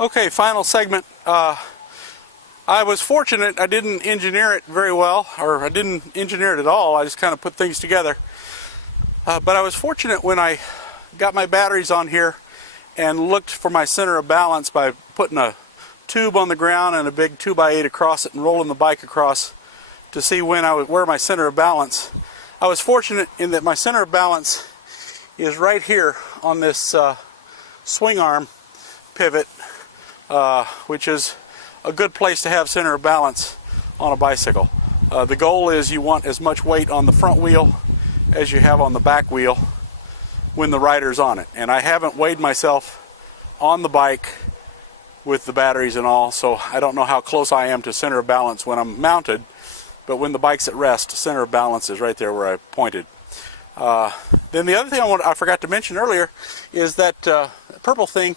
Okay, final segment. I was fortunate I didn't engineer it very well, or I didn't engineer it at all. I just kind of put things together. But I was fortunate when I got my batteries on here and looked for my center of balance by putting a tube on the ground and a big 2x8 across it and rolling the bike across to see where my center of balance. I was fortunate in that my center of balance is right here on this swing arm pivot, which is a good place to have center of balance on a bicycle. The goal is you want as much weight on the front wheel as you have on the back wheel when the rider's on it. And I haven't weighed myself on the bike with the batteries and all, so I don't know how close I am to center of balance when I'm mounted, but when the bike's at rest, center of balance is right there where I pointed. Then the other thing I forgot to mention earlier is that purple thing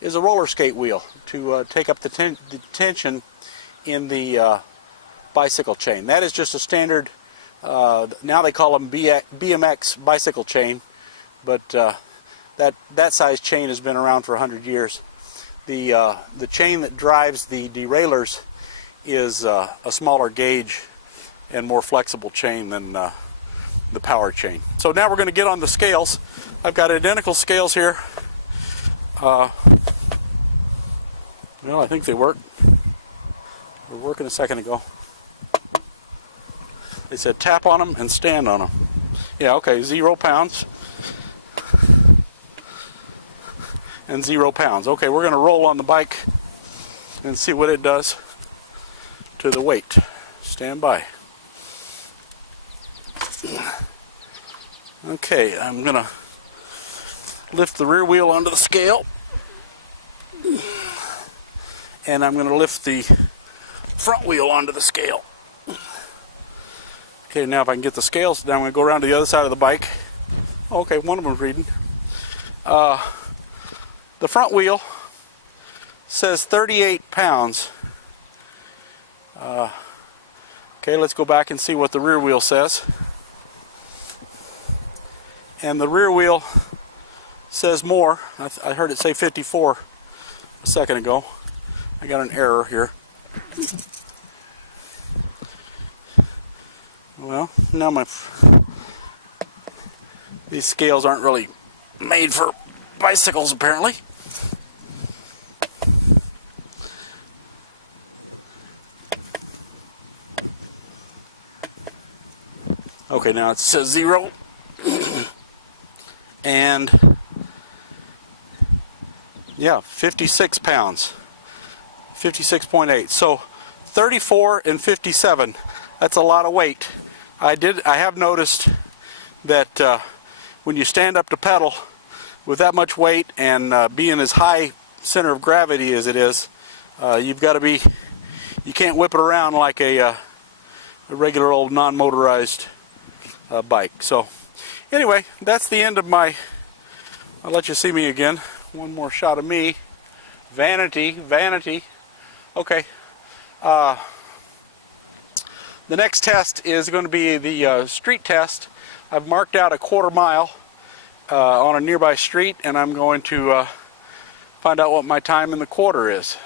is a roller skate wheel to take up the tension in the bicycle chain. That is just a standard, now they call them BMX bicycle chain, but that size chain has been around for 100 years. The chain that drives the derailleurs is a smaller gauge and more flexible chain than the power chain. So now we're going to get on the scales. I've got identical scales here. Well, I think they work. They were working a second ago. They said tap on them and stand on them. Yeah, okay, 0 pounds. And 0 pounds. Okay, we're going to roll on the bike and see what it does to the weight. Stand by. Okay, I'm going to lift the rear wheel onto the scale. And I'm going to lift the front wheel onto the scale. Okay, now if I can get the scales, now I'm going to go around to the other side of the bike. Okay, one of them's reading. The front wheel says 38 pounds. Okay, let's go back and see what the rear wheel says. And the rear wheel says more. I heard it say 54 a second ago. I got an error here. Well, now these scales aren't really made for bicycles, apparently. Okay, now it says 0. And yeah, 56 pounds. 56.8. So 34 and 57. That's a lot of weight. I have noticed that when you stand up to pedal with that much weight and being as high center of gravity as it is, you've got to be, you can't whip it around like a regular old non-motorized bike. So anyway, that's the end of my, I'll let you see me again. One more shot of me. Vanity. Okay. The next test is going to be the street test. I've marked out a 1/4 mile on a nearby street, and I'm going to find out what my time in the 1/4 is.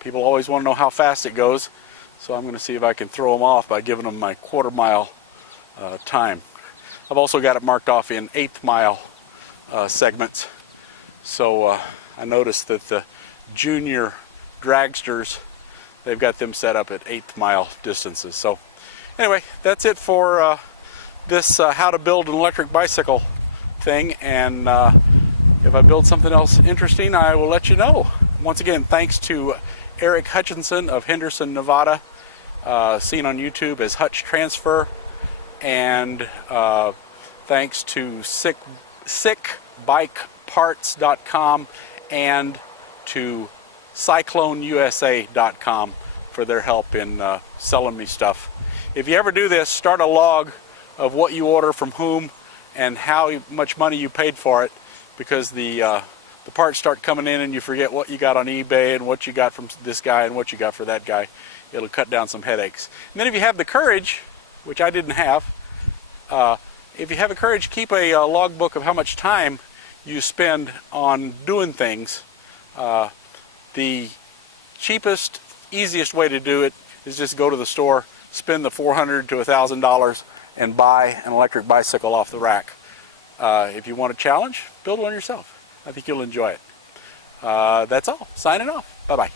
People always want to know how fast it goes, so I'm going to see if I can throw them off by giving them my 1/4 mile time. I've also got it marked off in 1/8 mile segments. So I noticed that the junior dragsters, they've got them set up at 1/8 mile distances. So anyway, that's it for this how to build an electric bicycle thing, and if I build something else interesting, I will let you know. Once again, thanks to Eric Hutchinson of Henderson, Nevada, seen on YouTube as Hutch Transfer, and thanks to sickbikeparts.com and to cycloneusa.com for their help in selling me stuff. If you ever do this, start a log of what you order from whom and how much money you paid for it, because the parts start coming in and you forget what you got on eBay and what you got from this guy and what you got for that guy. It'll cut down some headaches. And then if you have the courage, which I didn't have, if you have the courage, keep a logbook of how much time you spend on doing things. The cheapest, easiest way to do it is just go to the store, spend the $400 to $1,000 and buy an electric bicycle off the rack. If you want a challenge, build one yourself. I think you'll enjoy it. That's all. Signing off. Bye-bye.